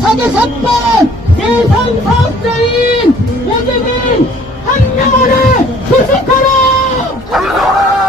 4대3번 예상 사업자인 모든 한 명원에 구속하라!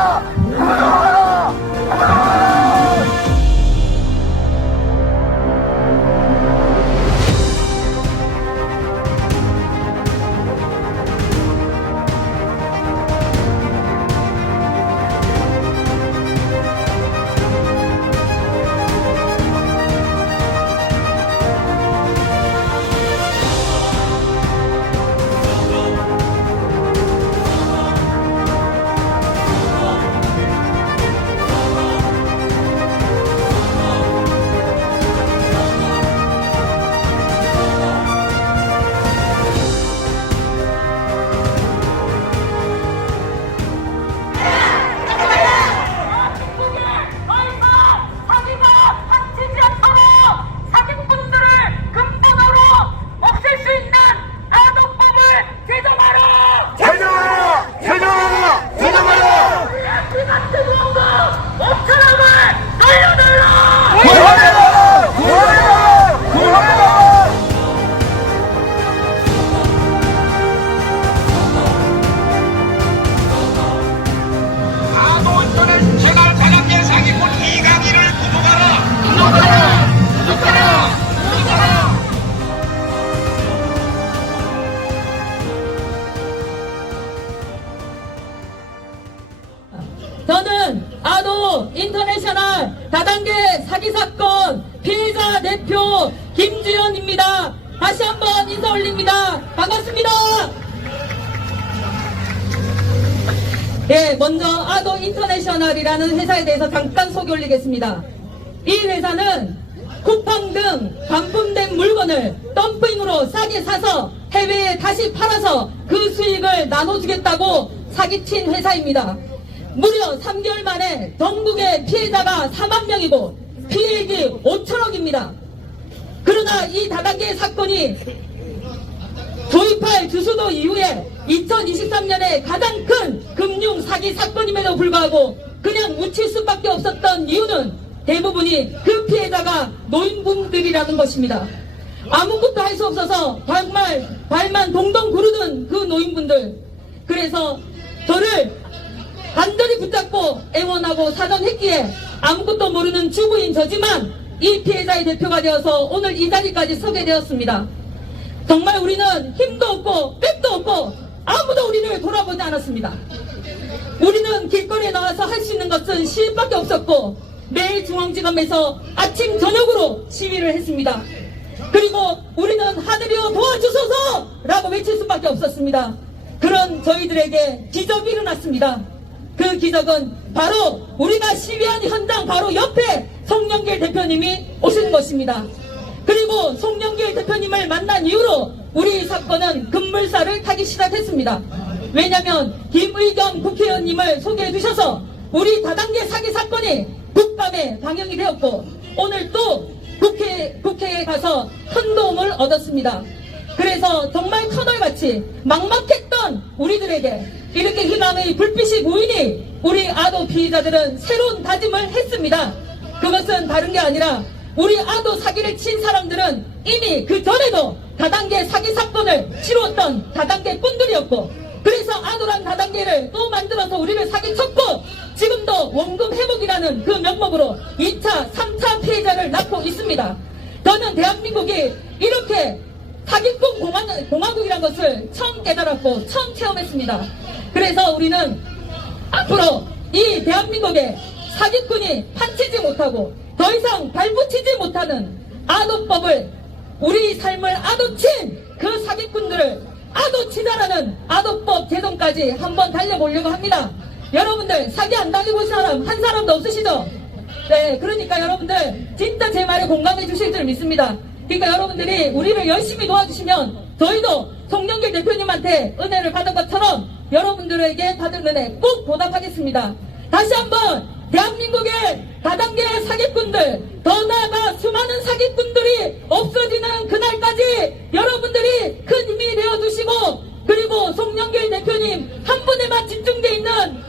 인터내셔널 다단계 사기 사건 피해자 대표 김주연입니다. 다시 한번 인사 올립니다. 반갑습니다. 예, 먼저 아도 인터내셔널이라는 회사에 대해서 잠깐 소개 올리겠습니다. 이 회사는 쿠팡 등 반품된 물건을 덤핑으로 싸게 사서 해외에 다시 팔아서 그 수익을 나눠주겠다고 사기친 회사입니다. 무려 3개월 만에 전국의 피해자가 4만 명이고 피해액이 5천억입니다. 그러나 이 다단계 사건이 도입할 주수도 이후에 2023년에 가장 큰 금융 사기 사건임에도 불구하고 그냥 묻힐 수밖에 없었던 이유는 대부분이 그 피해자가 노인분들이라는 것입니다. 아무것도 할 수 없어서 정말 발만 동동 구르던 그 노인분들. 그래서 저를 간절히 붙잡고 애원하고 사전했기에 아무것도 모르는 주부인 저지만 이 피해자의 대표가 되어서 오늘 이 자리까지 서게 되었습니다. 정말 우리는 힘도 없고 백도 없고 아무도 우리를 돌아보지 않았습니다. 우리는 길거리에 나와서 할 수 있는 것은 시위밖에 없었고 매일 중앙지검에서 아침 저녁으로 시위를 했습니다. 그리고 우리는 하늘이여 도와주소서! 라고 외칠 수밖에 없었습니다. 그런 저희들에게 기적이 일어났습니다. 그 기적은 바로 우리가 시위한 현장 바로 옆에 송영길 대표님이 오신 것입니다. 그리고 송영길 대표님을 만난 이후로 우리 사건은 급물살을 타기 시작했습니다. 왜냐하면 김의겸 국회의원님을 소개해 주셔서 우리 다단계 사기 사건이 국감에 방영이 되었고 오늘 또 국회, 국회에 가서 큰 도움을 얻었습니다. 그래서 정말 터널같이 막막했던 우리들에게 이렇게 희망의 불빛이 보이니 우리 아도 피해자들은 새로운 다짐을 했습니다. 그것은 다른 게 아니라 우리 아도 사기를 친 사람들은 이미 그 전에도 다단계 사기 사건을 치루었던 다단계 꾼들이었고 그래서 아도란 다단계를 또 만들어서 우리를 사기쳤고 지금도 원금 회복이라는 그 명목으로 2차, 3차 피해자를 낳고 있습니다. 저는 대한민국이 이렇게 사기꾼 공화, 공화국이란 것을 처음 깨달았고 처음 체험했습니다. 그래서 우리는 앞으로 이 대한민국에 사기꾼이 판치지 못하고 더 이상 발붙이지 못하는 아도법을 우리 삶을 아도친 그 사기꾼들을 아도치자라는 아도법 제정까지 한번 달려보려고 합니다. 여러분들 사기 안 당해본 사람 한 사람도 없으시죠? 네, 그러니까 여러분들 진짜 제 말에 공감해 주실 줄 믿습니다. 그러니까 여러분들이 우리를 열심히 도와주시면 저희도 송영길 대표님한테 은혜를 받은 것처럼 여러분들에게 받은 은혜 꼭 보답하겠습니다. 다시 한번 대한민국의 다단계 사기꾼들 더 나아가 수많은 사기꾼들이 없어지는 그날까지 여러분들이 큰 힘이 되어주시고 그리고 송영길 대표님 한 분에만 집중돼 있는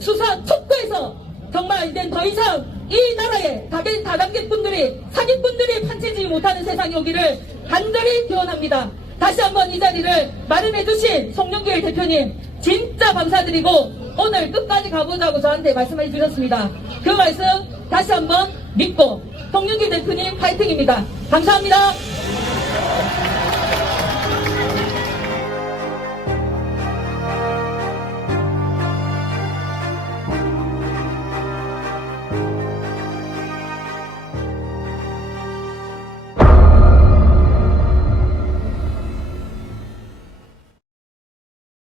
수사 촉구해서 정말 이상 이 나라에 다계, 다단계분들이 사기꾼들이 판치지 못하는 세상이 오기를 간절히 기원합니다. 다시 한번 이 자리를 마련해 주신 송영길 대표님 진짜 감사드리고 오늘 끝까지 가보자고 저한테 말씀해 주셨습니다. 그 말씀 다시 한번 믿고 송영길 대표님 파이팅입니다. 감사합니다.